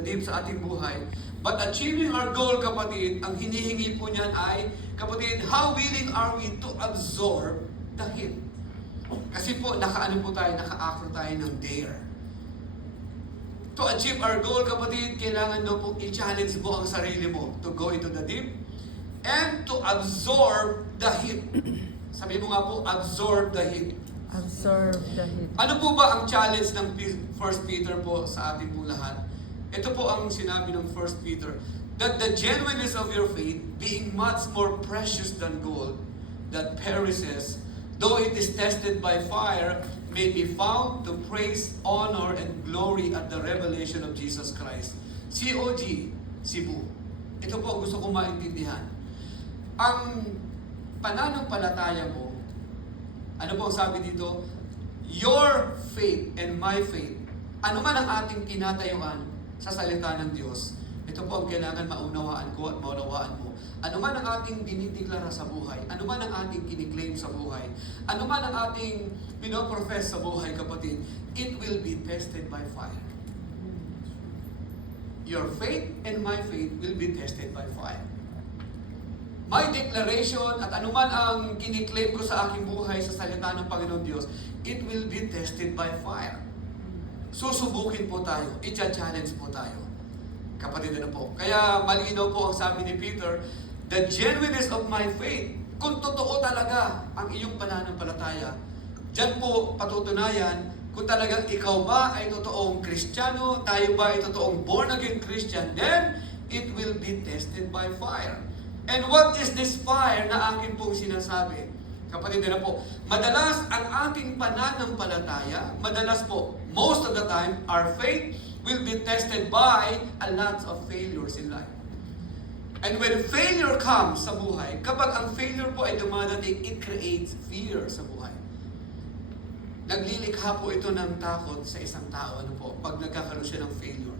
deep sa ating buhay. But achieving our goal, kapatid, ang hinihingi po niyan ay, kapatid, how willing are we to absorb the heat? Kasi po, naka-acro tayo ng dare. To achieve our goal, kapatid, kailangan daw po i-challenge mo ang sarili mo to go into the deep and to absorb the heat. Sabi mo nga po, absorb the heat. Absorb the heat. Ano po ba ang challenge ng 1 Peter po sa ating po lahat? Ito po ang sinabi ng 1 Peter, that the genuineness of your faith, being much more precious than gold, that perishes, though it is tested by fire, may be found to praise, honor, and glory at the revelation of Jesus Christ. COG, Cebu. Ito po ang gusto kong maintindihan. Ang pananampalataya mo, ano po ang sabi dito? Your faith and my faith, ano man ang ating tinatayuan sa salita ng Diyos, ito po ang kailangan maunawaan ko at maunawaan mo. Ano man ang ating dinideklara sa buhay, ano man ang ating kiniklaim sa buhay, ano man ang ating pinoprofess sa buhay, kapatid, it will be tested by fire. Your faith and my faith will be tested by fire. My declaration at anuman ang kiniklaim ko sa aking buhay sa salita ng Panginoon Diyos, it will be tested by fire. Susubukin po tayo, i-challenge po tayo. Kapatid na po. Kaya malinaw po ang sabi ni Peter, the genuineness of my faith, kung totoo talaga ang iyong pananampalataya, diyan po patutunayan kung talagang ikaw ba ay totoong Kristiyano, tayo ba ay totoong born-again Christian, then it will be tested by fire. And what is this fire na akin pong sinasabi? Kapatid na po, madalas ang ating pananampalataya, madalas po, most of the time, our faith will be tested by a lot of failures in life. And when failure comes sa buhay, kapag ang failure po ay dumadating, it creates fear sa buhay. Naglilikha po ito ng takot sa isang tao, ano po, pag nagkakaroon siya ng failure.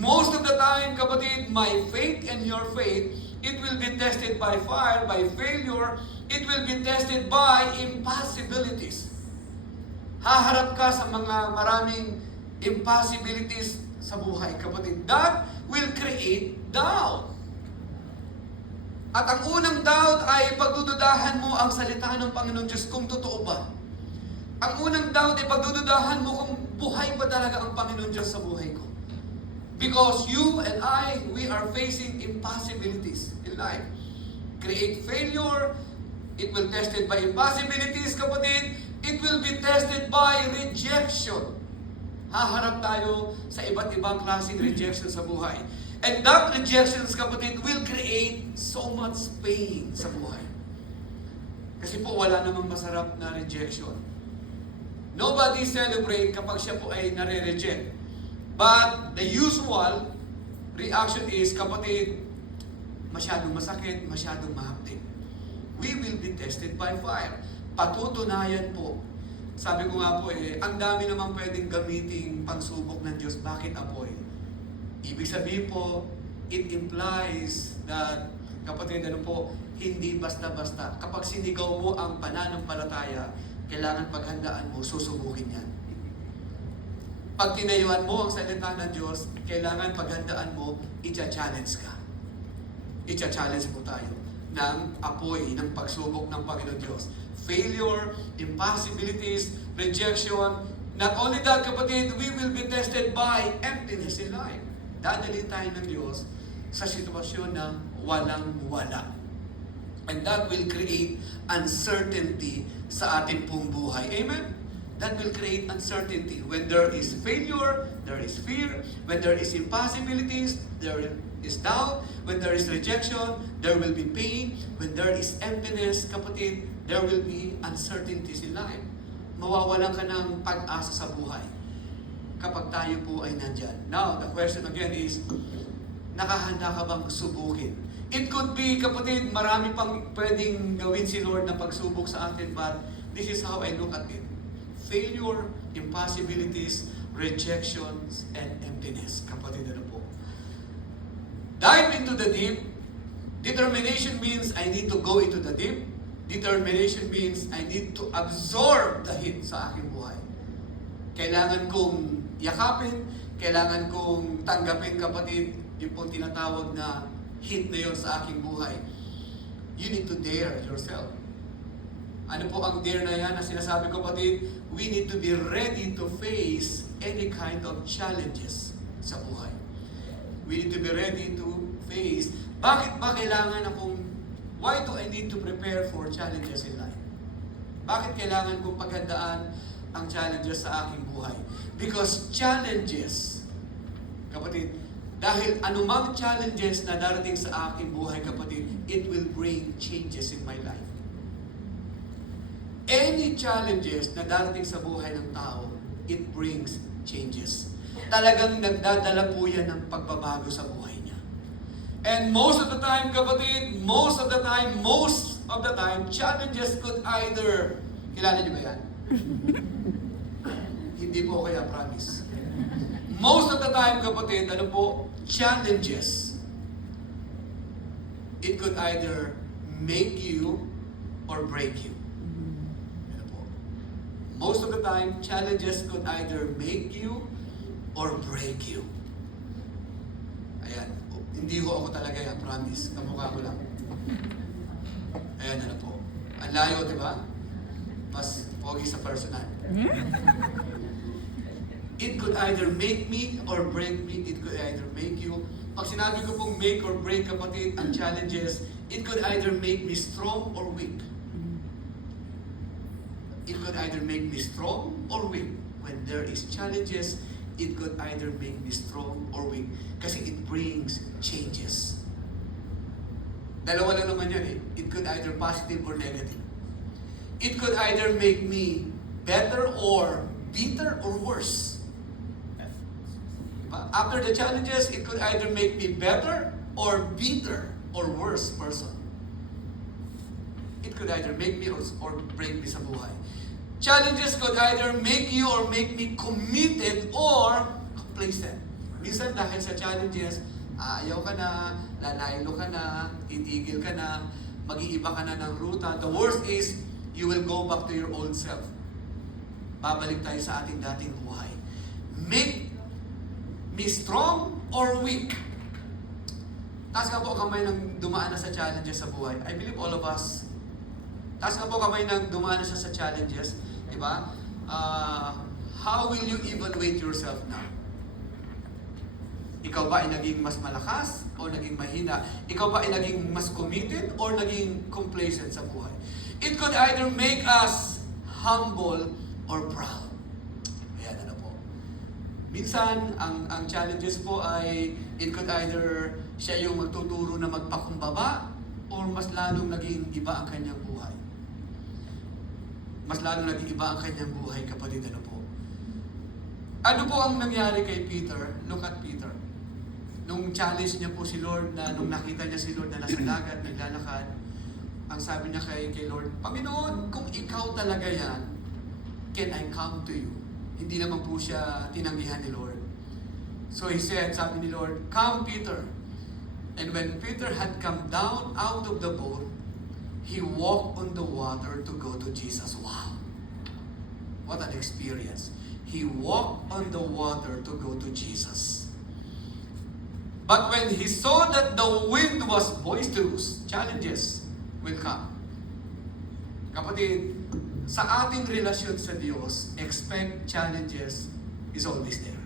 Most of the time, kapatid, my faith and your faith, it will be tested by fire, by failure. It will be tested by impossibilities. Haharap ka sa mga maraming impossibilities sa buhay, kapatid. That will create doubt. At ang unang doubt ay pagdududahan mo ang salita ng Panginoon Diyos kung totoo ba. Ang unang doubt ay pagdududahan mo kung buhay ba talaga ang Panginoon Diyos sa buhay ko. Because you and I, we are facing impossibilities in life. Create failure, it will tested by impossibilities, kapatid. It will be tested by rejection. Haharap tayo sa iba't ibang klaseng rejection sa buhay. And that rejections, kapatid, will create so much pain sa buhay. Kasi po wala namang masarap na rejection. Nobody celebrate kapag siya po ay nare-reject. But the usual reaction is, kapatid, masyadong masakit, masyadong mahapdik. We will be tested by fire. Patutunayan po. Sabi ko nga po ang dami namang pwedeng gamiting pangsubok ng Diyos. Bakit apoy? Ibig sabihin po, it implies that, kapatid, hindi basta-basta. Kapag sinigaw mo ang pananampalataya, kailangan paghandaan mo, susubukin yan. Pag tinayuan mo ang salita ng Diyos, kailangan paghandaan mo, i-challenge ka. I-challenge mo tayo ng apoy, ng pagsubok ng Panginoon Diyos. Failure, impossibilities, rejection. Not only that, kapatid, we will be tested by emptiness in life. Dadalhin tayo ng Diyos sa sitwasyon na walang-wala. And that will create uncertainty sa ating pong buhay. Amen? That will create uncertainty. When there is failure, there is fear. When there is impossibilities, there is doubt. When there is rejection, there will be pain. When there is emptiness, kapatid, there will be uncertainties in life. Mawawalan ka ng pag-asa sa buhay kapag tayo po ay nandyan. Now, the question again is, nakahanda ka bang subukin? It could be, kapatid, marami pang pwedeng gawin si Lord na pagsubok sa atin, but this is how I look at it. Failure, impossibilities, rejections, and emptiness. Kapatid, ano po? Dive into the deep. Determination means I need to go into the deep. Determination means I need to absorb the heat sa aking buhay. Kailangan kong yakapin, kailangan kong tanggapin, kapatid, yung pong tinatawag na hit na yon sa aking buhay. You need to dare yourself. Ano po ang dare na yan na sinasabi ko, kapatid? We need to be ready to face any kind of challenges sa buhay. We need to be ready to face. Bakit ba kailangan why do I need to prepare for challenges in life? Bakit kailangan kong paghandaan ang challenges sa aking buhay? Because challenges, kapatid, dahil anumang challenges na darating sa aking buhay, kapatid, it will bring changes in my life. Any challenges na darating sa buhay ng tao, it brings changes. Talagang nagdadala po yan ng pagbabago sa buhay niya. And most of the time, kapatid, most of the time, challenges could either, kilala niyo ba yan? Hindi po kaya, promise. Most of the time, kapatid, ano po, challenges, it could either make you or break you. Ano po? Most of the time, challenges could either make you or break you. Ayan. Hindi ho ako talaga yan, promise. Kamukha ko lang. Ayan, ano po. Ang layo, di ba? Mas pogi sa personal. It could either make me or break me. It could either make you. Pag sinabi ko pong make or break, kapatid, ang challenges, it could either make me strong or weak. It could either make me strong or weak. When there is challenges, it could either make me strong or weak. Kasi it brings changes. Dalawa lang naman yan eh. It could either positive or negative. It could either make me better or bitter or worse. Diba? After the challenges, it could either make me better or bitter or worse person. It could either make me or break me sa buhay. Challenges could either make you or make me committed or complacent. Minsan dahil sa challenges, ayaw ka na, lalaylo ka na, titigil ka na, mag-iiba ka na ng ruta. The worst is, you will go back to your old self. Babalik tayo sa ating dating buhay. Make me strong or weak. Taas nga po kamay ng dumaan na sa challenges sa buhay. I believe all of us. Taas nga po kamay ng dumaan na sa challenges. Diba? How will you evaluate yourself now? Ikaw ba ay naging mas malakas o naging mahina? Ikaw ba ay naging mas committed or naging complacent sa buhay? It could either make us humble or proud. Ayan, ano po. Minsan, ang challenges po ay it could either siya yung magtuturo na magpakumbaba or mas lalong naging iba ang kanyang buhay. Mas lalong naging iba ang kanyang buhay, kapatid, ano po. Ano po ang nangyari kay Peter? Look at Peter. Nung challenge niya po si Lord, na nung nakita niya si Lord na nasa dagat, naglalakad, ang sabi niya kay Lord, Panginoon, kung ikaw talaga yan, can I come to you? Hindi naman po siya tinanggihan ni Lord. So he said, sabi ni Lord, come Peter. And when Peter had come down out of the boat, he walked on the water to go to Jesus. Wow! What an experience. He walked on the water to go to Jesus. But when he saw that the wind was boisterous, challenges will come. Kapatid, sa ating relasyon sa Diyos, expect challenges is always there.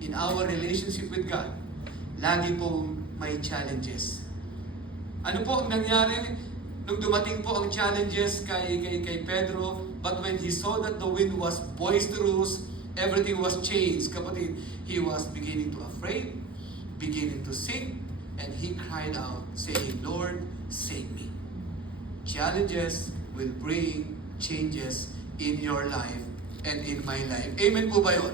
In our relationship with God, lagi pong may challenges. Ano po ang nangyari nung dumating po ang challenges kay Pedro? But when he saw that the wind was boisterous, everything was changed. Kapatid, he was beginning to afraid, beginning to sink, and he cried out, saying, Lord, save me. Challenges will bring changes in your life and in my life. Amen po ba yun?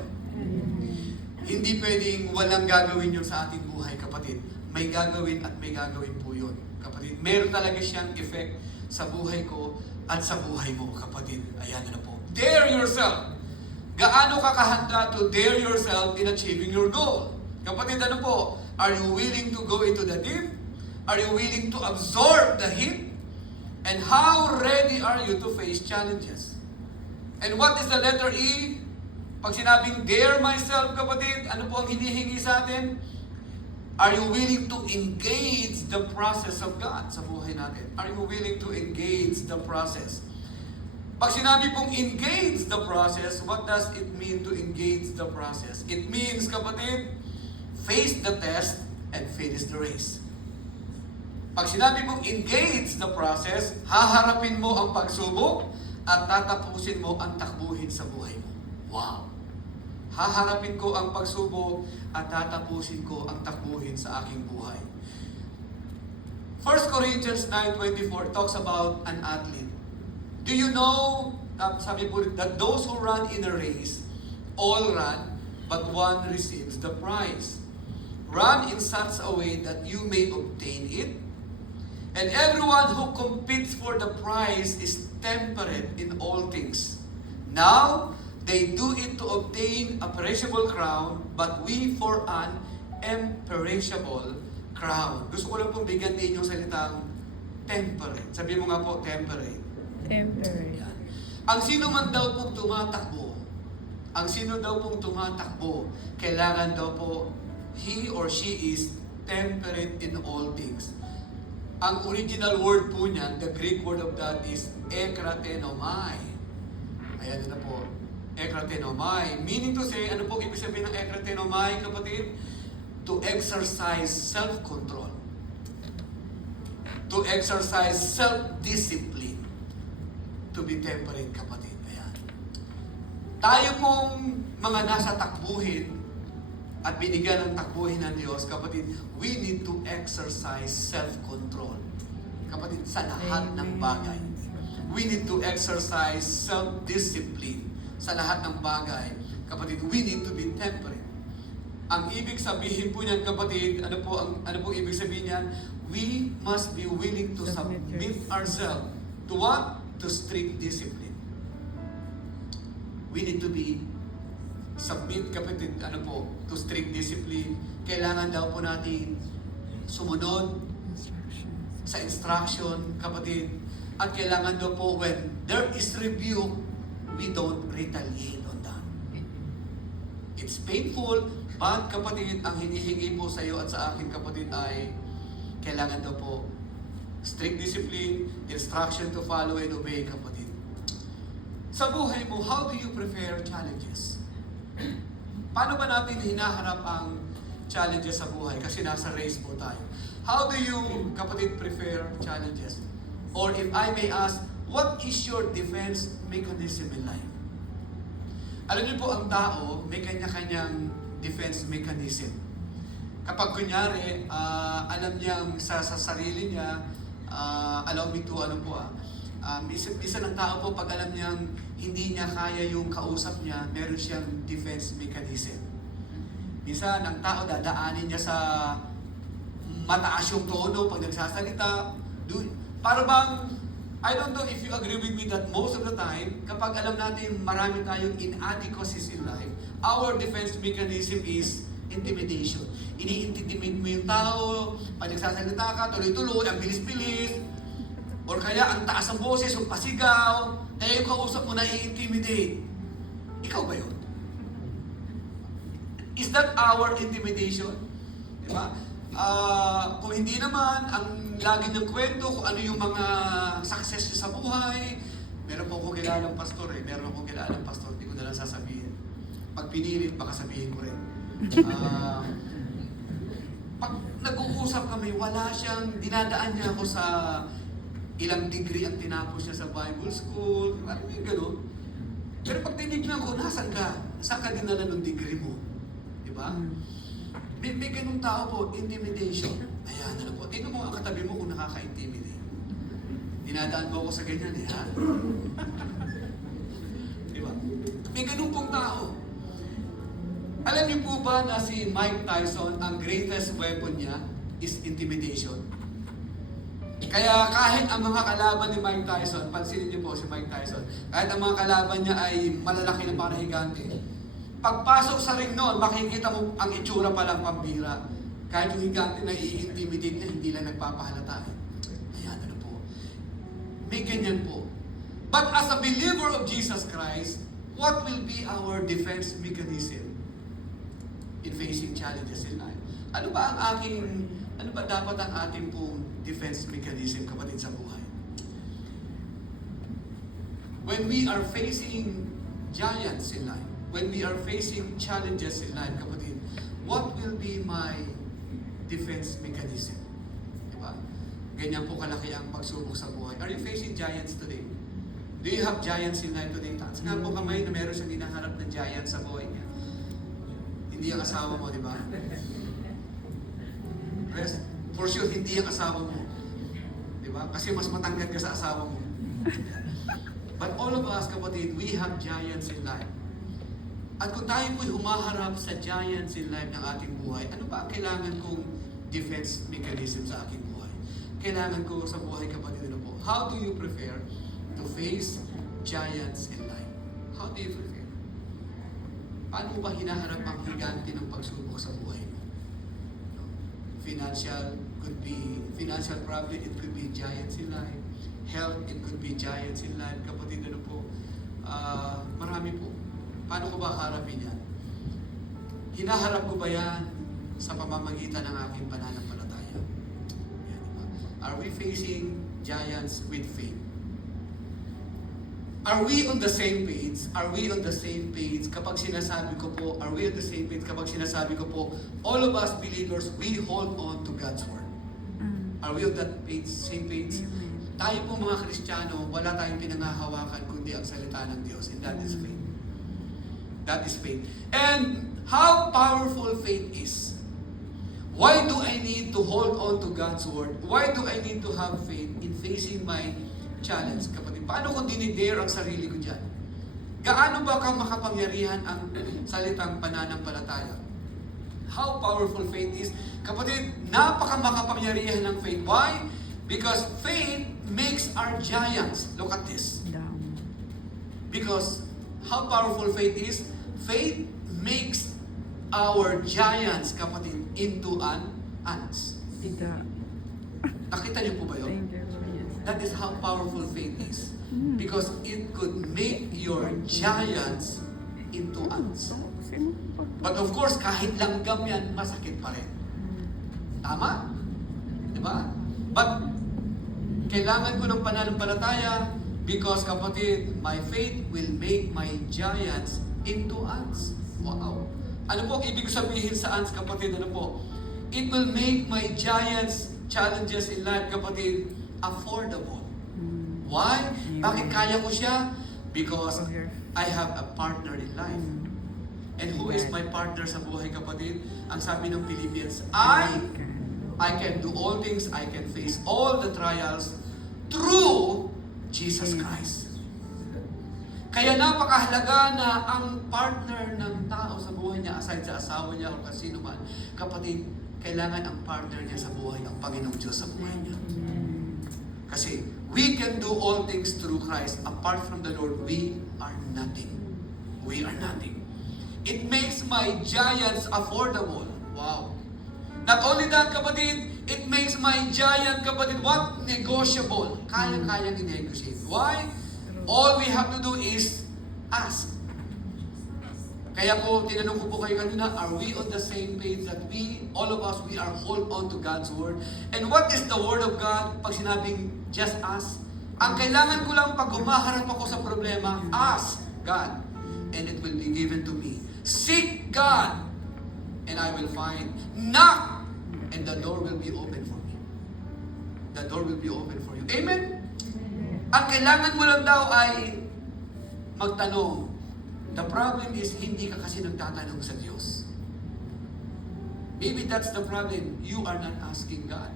Hindi pwedeng walang gagawin yun sa ating buhay, kapatid. May gagawin at may gagawin po yun, kapatid. Meron talaga siyang effect sa buhay ko at sa buhay mo, kapatid. Ayan na po. Dare yourself. Gaano ka kahanda to dare yourself in achieving your goal? Kapatid, ano po? Are you willing to go into the deep? Are you willing to absorb the heat? And how ready are you to face challenges? And what is the letter E? Pag sinabing, dare myself, kapatid, ano po ang hinihingi sa atin? Are you willing to engage the process of God sa buhay natin? Are you willing to engage the process? Pag sinabi pong engage the process, what does it mean to engage the process? It means, kapatid, face the test and finish the race. Pag sinabi mong engage the process, haharapin mo ang pagsubok at tatapusin mo ang takbuhin sa buhay mo. Wow! Haharapin ko ang pagsubok at tatapusin ko ang takbuhin sa aking buhay. 1 Corinthians 9:24 talks about an athlete. Do you know, sabi po, that those who run in a race, all run, but one receives the prize. Run in such a way that you may obtain it. And everyone who competes for the prize is temperate in all things. Now, they do it to obtain a perishable crown, but we for an imperishable crown. Gusto ko lang pong bigyan din yung salitang temperate. Sabi mo nga po, temperate. Temporary. Yan. Ang sino man daw pong tumatakbo, kailangan daw po, he or she is temperate in all things. Ang original word po niyan, the Greek word of that is ekratenomai. Ayan na po. Ekratenomai. Meaning to say, ano po ibig sabihin ng ekratenomai, kapatid? To exercise self-control. To exercise self-discipline. To be temperate, kapatid. Ayan. Tayo pong mga nasa takbuhin at binigyan ng takbuhin ng Diyos, kapatid, we need to exercise self-control. Kapatid, sa lahat ng bagay. We need to exercise self-discipline sa lahat ng bagay. Kapatid, we need to be temperate. Ang ibig sabihin po niyan, kapatid, ano po ibig sabihin niyan? We must be willing to submit ourselves to what? To strict discipline. We need to be submit, kapatid, to strict discipline. Kailangan daw po natin sumunod sa instruction, kapatid. At kailangan daw po, when there is rebuke, we don't retaliate on that. It's painful, but kapatid, ang hinihingi po sa iyo at sa akin, kapatid, ay kailangan daw po strict discipline, instruction to follow and obey, kapatid. Sa buhay mo, how do you prepare challenges? Paano ba natin hinaharap ang challenges sa buhay? Kasi nasa race po tayo. How do you, kapatid, prepare challenges? Or if I may ask, what is your defense mechanism in life? Alam niyo po, ang tao, may kanya-kanyang defense mechanism. Kapag kunyari, alam niyang sa sarili niya, allow me to, isa ng tao po, pag alam niyang hindi niya kaya yung kausap niya, meron siyang defense mechanism. Minsan, ang tao, dadaanin niya sa mataas yung tono pag nagsasalita. Para bang, I don't know if you agree with me that most of the time, kapag alam natin marami tayong inadequacies in life, our defense mechanism is intimidation. Ini-intimidate mo yung tao, pag nagsasalita ka, tuloy-tuloy, ang bilis-bilis, or kaya ang taas ng boses, yung pasigaw, kaya yung kausap mo na i-intimidate. Ikaw ba yun? Is that our intimidation? Diba? Kung hindi naman, ang lagi ng kwento kung ano yung mga success niya sa buhay. Meron po akong kilalang pastor hindi ko na lang sasabihin. Pag pinilit, baka sabihin ko rin. Pag nag-uusap kami, wala siyang, dinadaan niya ako sa ilang degree ang tinapos niya sa Bible school, ano yung gano'n. Pero pag tinignan ko, nasan ka? Saan ka dinala ng degree mo? Diba? May ganung tao po, intimidation. Ayan, po. Tingnan mo ang katabi mo kung nakaka-intimidate. Dinadaan mo ako sa ganyan ha? Diba? May ganung pong tao. Alam niyo po ba na si Mike Tyson, ang greatest weapon niya is intimidation? Kaya kahit ang mga kalaban ni Mike Tyson, pansinin niyo po si Mike Tyson, kahit ang mga kalaban niya ay malalaki na parang higante, pagpasok sa ring noon, makikita mo ang itsura pa lang pambira. Kahit yung higante na i-intimidate niya, hindi lang nagpapahalata. Ayan, po. May ganyan po. But as a believer of Jesus Christ, what will be our defense mechanism in facing challenges in life? Ano ba dapat ang ating pong defense mechanism, kapatid, sa buhay? When we are facing giants in life, when we are facing challenges in life, kapatid, what will be my defense mechanism? Diba? Ganyan po kalaki ang pagsubok sa buhay. Are you facing giants today? Do you have giants in life today? Taas nga po kamay na meron siyang hinaharap na giant sa buhay niya. Hindi ang asawa mo, di ba? For sure, hindi ang asawa mo. Di ba? Kasi mas matangkad ka sa asawa mo. But all of us, kapatid, we have giants in life. At kung tayo po'y humaharap sa giants in life ng ating buhay, ano ba ang kailangan kong defense mechanism sa aking buhay? Kailangan ko sa buhay, kapatid, ano po? How do you prefer to face giants in life? How do you prefer? Paano mo ba hinaharap ang higante ng pagsubok sa buhay mo? Financial problem, it could be giants in life. Health, it could be giants in life. Kapatid, ano po? Marami po. Paano ko ba harapin yan? Hinaharap ko ba yan sa pamamagitan ng aking pananampalataya? Yan, diba? Are we facing giants with faith? Are we on the same page? Are we on the same page kapag sinasabi ko po, are we on the same page kapag sinasabi ko po, all of us believers, we hold on to God's Word? Are we on that page, same page? Tayo po mga Kristiyano, wala tayong pinangahawakan kundi ang salita ng Diyos, and that is faith. That is faith. And how powerful faith is. Why do I need to hold on to God's Word? Why do I need to have faith in facing my challenge? Kapatid, paano ko dinidare ang sarili ko dyan? Gaano ba ka makapangyarihan ang salitang pananampalataya? How powerful faith is. Kapatid, napaka-makapangyarihan ng faith. Why? Because faith makes our giants. Look at this. Down. Because how powerful faith is, faith makes our giants, kapatid, into ants. Ida. Nakita niyo po ba yun? Thank you, Lord. That is how powerful faith is. Because it could make your giants into ants. But of course, kahit langgam yan, masakit pa rin. Tama? Diba? But, kailangan ko ng pananampalataya because, kapatid, my faith will make my giants into ants. Wow. Ano po ang ibig sabihin sa ants, kapatid? Ano po? It will make my giants challenges in life, kapatid, affordable. Why? Bakit kaya ko siya? Because I have a partner in life. And who is my partner sa buhay, kapatid? Ang sabi ng Philippians, I can do all things, I can face all the trials through Jesus Christ. Kaya napakahalaga na ang partner ng tao sa buhay niya, aside sa asawa niya o kasino man, kapatid, kailangan ang partner niya sa buhay, ang Panginoong Diyos sa buhay niya. Kasi we can do all things through Christ. Apart from the Lord, we are nothing. We are nothing. It makes my giants affordable. Wow. Not only that, kapatid, it makes my giant, kapatid, what? Negotiable. Kaya-kayang i-negotiate. Why? All we have to do is ask. Kaya po, tinanong ko po kayo kanina, are we on the same page that all of us, we are hold on to God's Word? And what is the Word of God? Pag sinabing, just ask. Ang kailangan ko lang pag humaharap ako sa problema, ask God, and it will be given to me. Seek God, and I will find. Knock, and the door will be open for me. The door will be open for you. Amen? Ang kailangan mo lang daw ay magtanong. The problem is, hindi ka kasi nagtatanong sa Diyos. Maybe that's the problem. You are not asking God.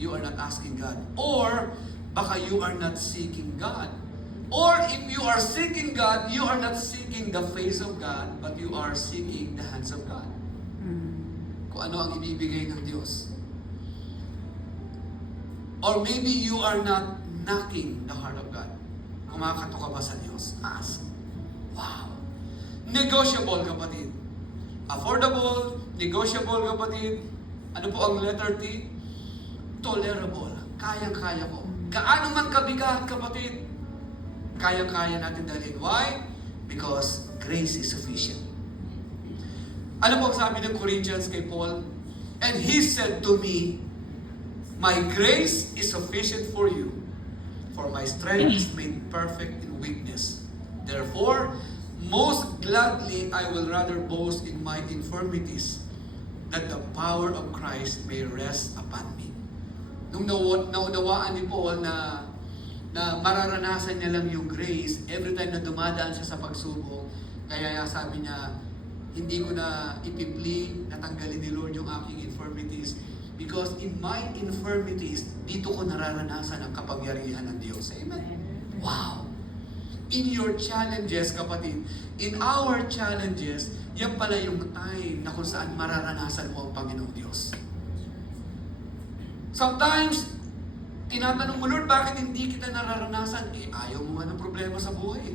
You are not asking God. Or, baka you are not seeking God. Or, if you are seeking God, you are not seeking the face of God, but you are seeking the hands of God. Kung ano ang ibibigay ng Diyos. Or maybe you are not knocking the heart of God. Kumakato ka ba sa Diyos? Ask. Wow. Negotiable, kapatid. Affordable, negotiable, kapatid. Ano po ang letter T? Tolerable. Kayang-kaya ko. Gaano man kabigat, kapatid, kayang-kaya natin dalhin. Why? because grace is sufficient. Ano po ang sabi ng Corinthians kay Paul? And he said to me, my grace is sufficient for you, for my strength is made perfect in weakness. Therefore, most gladly I will rather boast in my infirmities, that the power of Christ may rest upon me. Nung naunawaan ni Paul na mararanasan niya lang yung grace every time na dumadaan siya sa pagsubok, kaya sabi niya, hindi ko na ipipli na tanggalin ni Lord yung aking infirmities, because in my infirmities, dito ko nararanasan ang kapangyarihan ng Diyos. Amen? Wow! In your challenges, kapatid, in our challenges, yan pala yung time na kung saan mararanasan mo ang Panginoong Diyos. Sometimes, tinatanong mo, Lord, bakit hindi kita nararanasan? Ayaw mo man ng problema sa buhay.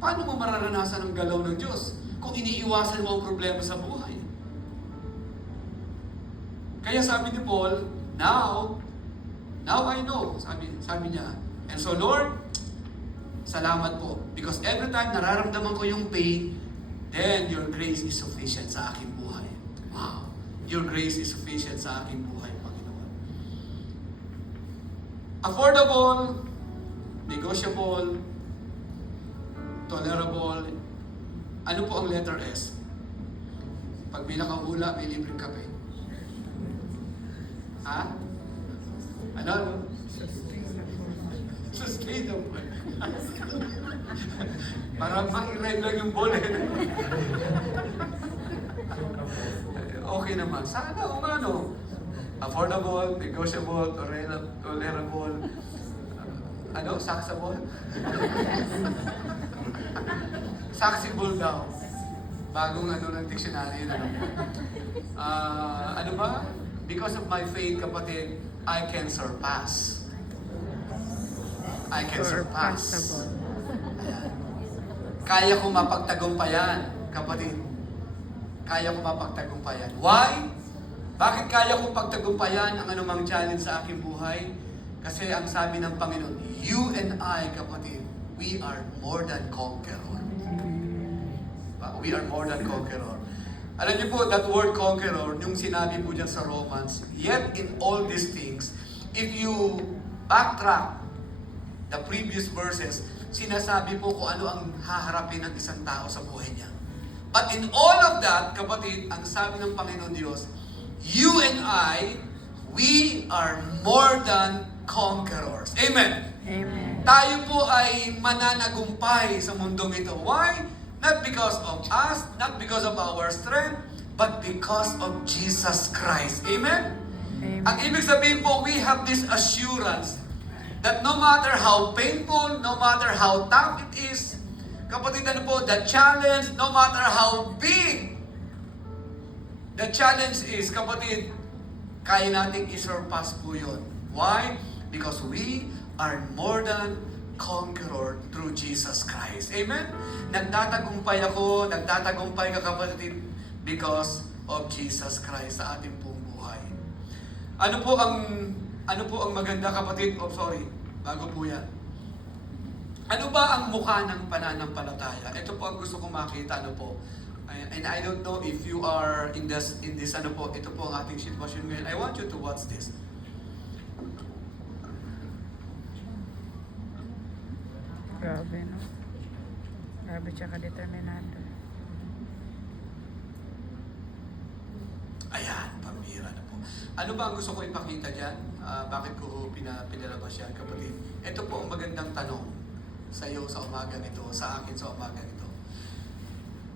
Paano mo mararanasan ang galaw ng Diyos kung iniiwasan mo ang problema sa buhay? Kaya sabi ni Paul, now I know, sabi niya. And so Lord, salamat po. Because every time nararamdaman ko yung pain, then your grace is sufficient sa aking buhay. Wow. Your grace is sufficient sa aking buhay, Panginoon. Affordable, negotiable, tolerable. Ano po ang letter S? Pag may nakahula, may libreng kape. Ha? Ano? Sustainable. Parang ma-iride lang yung ball. Okay naman. Sana o ano? Affordable, negotiable, tolerable, saxable? Saxable daw. Bagong ng dictionary na. Ano ba? Because of my faith, kapatid, I can surpass. I can surpass. Ayan. Kaya ko mapagtagumpayan, kapatid. Kaya ko mapagtagumpayan. Why? Bakit kaya kong pagtagumpayan ang anumang challenge sa aking buhay? Kasi ang sabi ng Panginoon, you and I, kapatid, we are more than conqueror. We are more than conqueror. Alam niyo po, that word conqueror, yung sinabi po dyan sa Romans, yet in all these things, if you backtrack the previous verses, sinasabi po kung ano ang haharapin ng isang tao sa buhay niya. But in all of that, kapatid, ang sabi ng Panginoon Diyos, you and I, we are more than conquerors. Amen? Amen. Tayo po ay mananagumpay sa mundong ito. Why? Not because of us, not because of our strength, but because of Jesus Christ. Amen? Amen. Ang ibig sabihin po, we have this assurance that no matter how painful, no matter how tough it is, kapatid, ano po, the challenge, no matter how big the challenge is, kapatid, kaya nating isurpass po yun. Why? Because we are more than conqueror through Jesus Christ. Amen? Nagtatagumpay ako, nagtatagumpay ka, kapatid, because of Jesus Christ sa ating pong buhay. Ano po ang maganda, kapatid? Bago po yan. Ano ba ang mukha ng pananampalataya? Ito po ang gusto kong makita, And I don't know if you are in this, ito po ang ating sitwasyon ngayon. I want you to watch this. Grabe, no? Grabe siya ka-determinado. Ayan, pambira na po. Ano ba ang gusto ko ipakita dyan? Bakit ko pinalabas yan, kapatid? Ito po ang magandang tanong sa iyo sa umagang ito, sa akin sa umagang ito.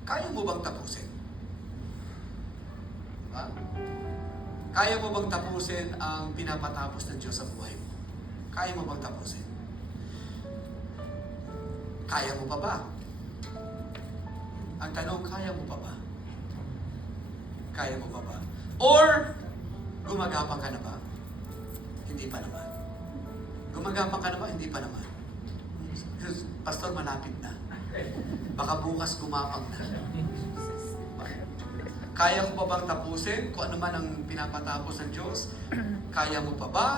Kaya mo bang tapusin? Diba? Kaya mo bang tapusin ang pinapatapos ng Diyos sa buhay mo? Kaya mo bang tapusin? Kaya mo pa ba? Ang tanong, kaya mo pa ba? Kaya mo pa ba? Or, gumagapang ka na ba? Hindi pa naman. Gumagapang ka na ba? Hindi pa naman. Pastor, malapit na. Baka bukas gumapang na. Kaya mo pa bang tapusin kung ano man ang pinapatapos ng Diyos? Kaya mo pa ba?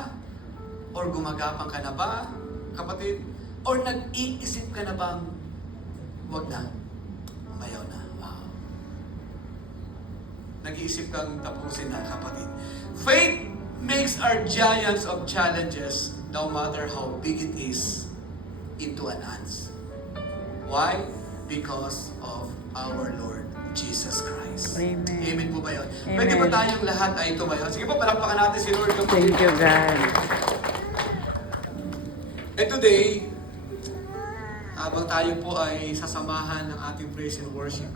Or gumagapang ka na ba, kapatid? Or nag-iisip ka na bang Huwag na. Umayaw na. Wow. Nag-iisip kang tapusin na, kapatid. Faith makes our giants of challenges, no matter how big it is, into an ants. Why? Because of our Lord Jesus Christ. Amen. Amen po ba yun? Amen. Pwede ba tayong lahat ay tumayo? Sige po, palakpakan natin si Lord. Thank you, God. And today, habang tayo po ay sasamahan ng ating praise and worship,